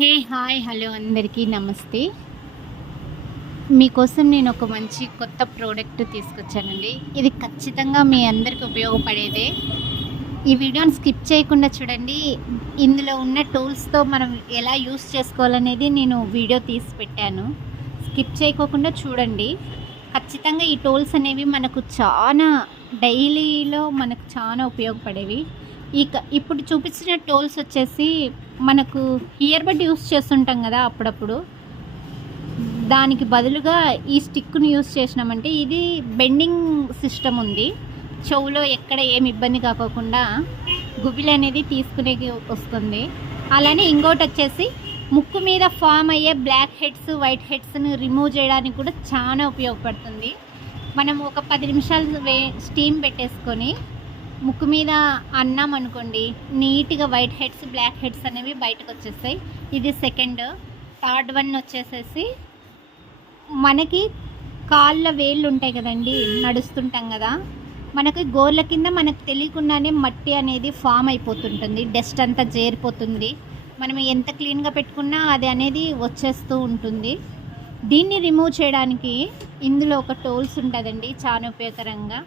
Hi hello అందరికీ నమస్తే. మీకోసం నేను ఒక మంచి కొత్త ప్రోడక్ట్ తీసుకొచ్చానండి. ఇది ఖచ్చితంగా మీ అందరికి ఉపయోగపడేదే. ఈ వీడియోని స్కిప్ చేయకుండా చూడండి. ఇందులో ఉన్న టూల్స్తో మనం ఎలా యూస్ చేసుకోవాలనేది నేను వీడియో తీసి పెట్టాను. స్కిప్ చేయకోకుండా చూడండి. ఖచ్చితంగా ఈ టూల్స్ అనేవి మనకు డైలీలో మనకు చాలా ఉపయోగపడేవి. ఇప్పుడు చూపించిన టూల్స్ వచ్చేసి మనకు ఇయర్ బడ్ యూస్ చేస్తుంటాం కదా అప్పుడప్పుడు. దానికి బదులుగా ఈ స్టిక్ను యూస్ చేసినామంటే ఇది బెండింగ్ సిస్టమ్ ఉంది. చెవులో ఎక్కడ ఏమి ఇబ్బంది కాకోకుండా గుబిలి అనేది తీసుకునే వస్తుంది. అలానే ఇంకోటి వచ్చేసి ముక్కు మీద ఫామ్ అయ్యే బ్లాక్ హెడ్స్ వైట్ హెడ్స్ని రిమూవ్ చేయడానికి కూడా చాలా ఉపయోగపడుతుంది. మనం ఒక 10 నిమిషాలు స్టీమ్ పెట్టేసుకొని ముక్కు మీద అన్నాం అనుకోండి, నీట్గా వైట్ హెడ్స్ బ్లాక్ హెడ్స్ అనేవి బయటకు వచ్చేస్తాయి. ఇది సెకండ్. థర్డ్ వన్ వచ్చేసేసి మనకి కాళ్ళ వేళ్ళు ఉంటాయి కదండి, నడుస్తుంటాం కదా, మనకి గోర్ల కింద మనకు తెలియకుండానే మట్టి అనేది ఫామ్ అయిపోతుంటుంది, డస్ట్ అంతా చేరిపోతుంది. మనం ఎంత క్లీన్గా పెట్టుకున్నా అది అనేది వచ్చేస్తూ ఉంటుంది. దీన్ని రిమూవ్ చేయడానికి ఇందులో ఒక టూల్స్ ఉంటుందండి, చాలా ఉపయోగకరంగా.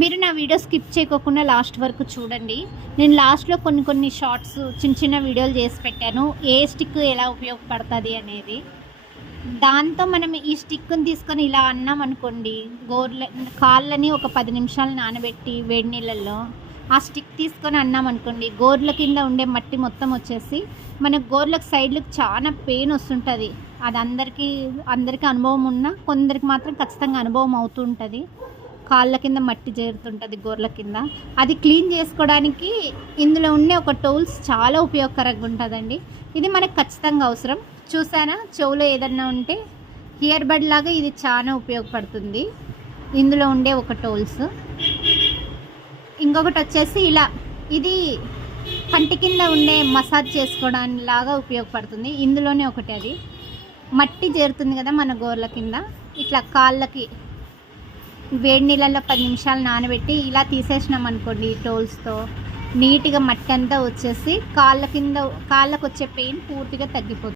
మీరు నా వీడియో స్కిప్ చేయకోకుండా లాస్ట్ వరకు చూడండి. నేను లాస్ట్లో కొన్ని షార్ట్స్ చిన్న వీడియోలు చేసి పెట్టాను, ఏ స్టిక్ ఎలా ఉపయోగపడుతుంది అనేది. దాంతో మనం ఈ స్టిక్ని తీసుకొని ఇలా అన్నాం అనుకోండి, కాళ్ళని ఒక 10 నిమిషాలు నానబెట్టి వేడి నీళ్ళల్లో ఆ స్టిక్ తీసుకొని అన్నాం అనుకోండి, గోర్ల కింద ఉండే మట్టి మొత్తం వచ్చేసి మన గోర్లకు సైడ్లకు చాలా పెయిన్ వస్తుంటుంది. అది అందరికీ అనుభవం ఉన్నా కొందరికి మాత్రం ఖచ్చితంగా అనుభవం అవుతూ ఉంటుంది. కాళ్ళ కింద మట్టి చేరుతుంటుంది గోర్ల కింద. అది క్లీన్ చేసుకోవడానికి ఇందులో ఉండే ఒక టూల్స్ చాలా ఉపయోగకరంగా ఉంటుందండి. ఇది మనకు ఖచ్చితంగా అవసరం. చూసానా, చెవులో ఏదన్నా ఉంటే ఇయర్ బడ్ లాగా ఇది చాలా ఉపయోగపడుతుంది. ఇందులో ఉండే ఒక టూల్స్. ఇంకొకటి వచ్చేసి ఇది కంటి కింద ఉండే మసాజ్ చేసుకోవడానికి లాగా ఉపయోగపడుతుంది. ఇందులోనే ఒకటి, అది మట్టి చేరుతుంది కదా మన గోర్ల కింద, ఇట్లా కాళ్ళకి వేడి నీళ్ళల్లో 10 నిమిషాలు నానబెట్టి ఇలా తీసేసినాం అనుకోండి, టూల్స్తో నీట్గా మట్టి అంతా వచ్చేసి కాళ్ళకు వచ్చే పెయిన్ పూర్తిగా తగ్గిపోతుంది.